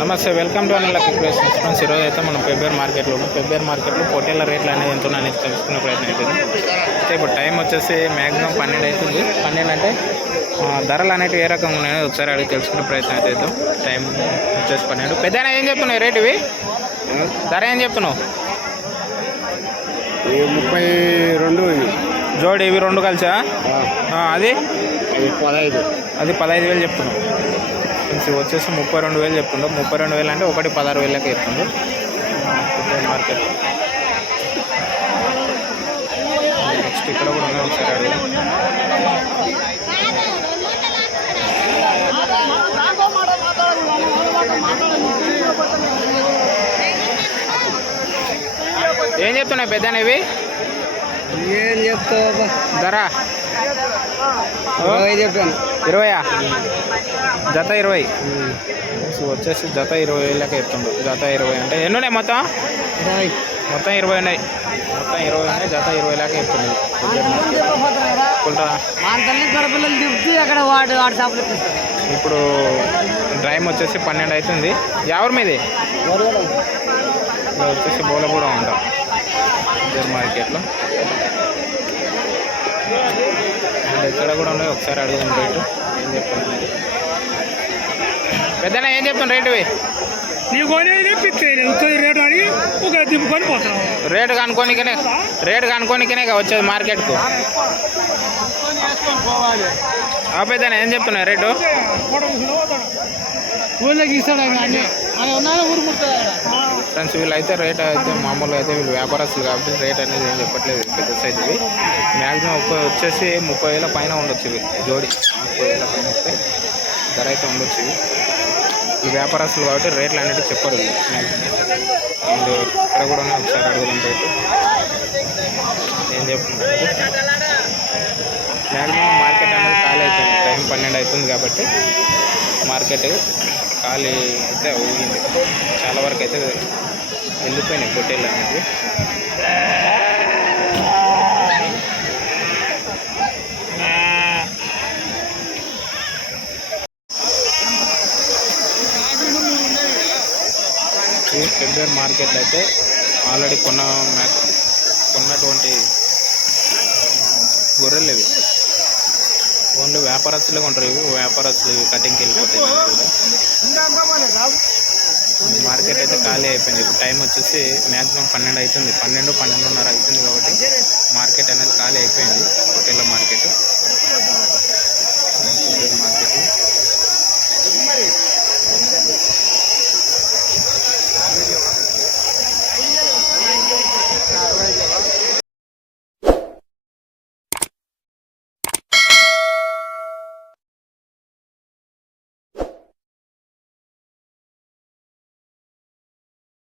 నమస్తే welcome to Annala creations friends ఈరోజు అయితే మనం పెబ్బేర్ మార్కెట్లో ఉన్నాం. పెబ్బేర్ మార్కెట్లో పొట్టేళ్ళ రేట్లు అనేది ఎంత ఉన్నాయని తెలుసుకునే ప్రయత్నం అవుతుంది అయితే ఇప్పుడు టైం వచ్చేసి మ్యాక్సిమం పన్నెండు అవుతుంది. పన్నెండు అంటే ధరలు అనేవి ఏ రకంగా ఉన్నాయో ఒకసారి అడిగి తెలుసుకునే ప్రయత్నం అయితే టైం వచ్చేసి పన్నెండు. పెద్ద ఏం చెప్తున్నావు? రేట్ ఇవి? ధర ఏం చెప్తున్నావు? ముప్పై రెండు. జోడి ఇవి రెండు కలిసా? అది? పదహైదు. అది పదహైదు వేలు చెప్తున్నాం ఫ్రెండ్స్ ఇవి వచ్చేసి ముప్పై రెండు వేలు చెప్తుండ్రు. ముప్పై రెండు వేలు అంటే ఒకటి పదహారు వేలకి చెప్తుండ్రు. పెబ్బేర్ మార్కెట్ నెక్స్ట్ ఇక్కడ కూడా ఉన్నాయి ఒకసారి అడుగుదాం ఏం చెప్తున్నాయి పెద్ద ఇవి? ఏం చెప్తావు ధర? చెప్పాను. ఇరవయా? జత ఇరవై. సో వచ్చేసి జత ఇరవై వేలకి చెప్తుండ్రు. జత ఇరవై అంటే ఎన్ని ఉన్నాయి మొత్తం? మొత్తం ఇరవై ఉన్నాయి. మొత్తం ఇరవై ఉన్నాయి జత ఇరవై లాగా షాపులు ఇప్పుడు టైం వచ్చేసి పన్నెండు అవుతుంది. ఎవరి మీది? వచ్చేసి బోలగూడ ఉంటాం ఇద్దరు మార్కెట్లో అండ్ ఇక్కడ కూడా ఉన్నాయి. ఒకసారి అడుగుదాం రేటు. ఏం పెద్దనా ఏం చెప్తాను రేటు రేటు అడిగి ఒక దింపుకొని పోతాం రేటు కనుక్కోనికనే రేటు కనుక్కోనికనే ఇక వచ్చేది మార్కెట్కు. ఆ పెద్దనా ఏం చెప్తున్నా రేటు? ఊళ్ళోకి ఇస్తాడు ఊరు ఫ్రెండ్స్ వీళ్ళైతే రేట్ అయితే మామూలుగా అయితే వీళ్ళు వ్యాపారస్తులు కాబట్టి రేట్ అనేది ఏం చెప్పట్లేదు పెద్ద సైజ్ ఇవి మ్యాక్సిమం వచ్చేసి ముప్పై వేల పైన ఉండొచ్చు ఇవి. జోడి ముప్పై వేల పైన వస్తే ధర అయితే ఉండొచ్చు ఇవి. ఈ వ్యాపారస్తులు కాబట్టి రేట్లు అనేవి చెప్పరు వీళ్ళు. మ్యాక్సిమం అండ్ ఇక్కడ కూడా ఒకసారి అడుగుదాం రేటు. ఏం చెప్తున్నారు? మ్యాక్సిమం మార్కెట్ అనేది ఖాళీ అయిపోయింది. టైం పన్నెండు అవుతుంది కాబట్టి మార్కెట్ ఖాళీ అయితే ఊగింది. చాలా వరకు అయితే వెళ్ళిపోయినాయి పొట్టేళ్ళు అనేది ఫిబ్రవరి మార్కెట్లో అయితే ఆల్రెడీ కొన్న మ్యాక్ కొన్నటువంటి గొర్రెలు ఇవి. ఓన్లీ వ్యాపారస్తులే కొంటారు ఇవి వ్యాపారస్తులు ఇవి కటింగ్కి వెళ్ళిపోతాయి మార్కెట్ అయితే ఖాళీ అయిపోయింది. ఇప్పుడు టైం వచ్చేసి మ్యాక్సిమం పన్నెండు అవుతుంది. పన్నెండు పన్నెండున్నర అవుతుంది కాబట్టి మార్కెట్ అనేది ఖాళీ అయిపోయింది. Hotel market. మార్కెట్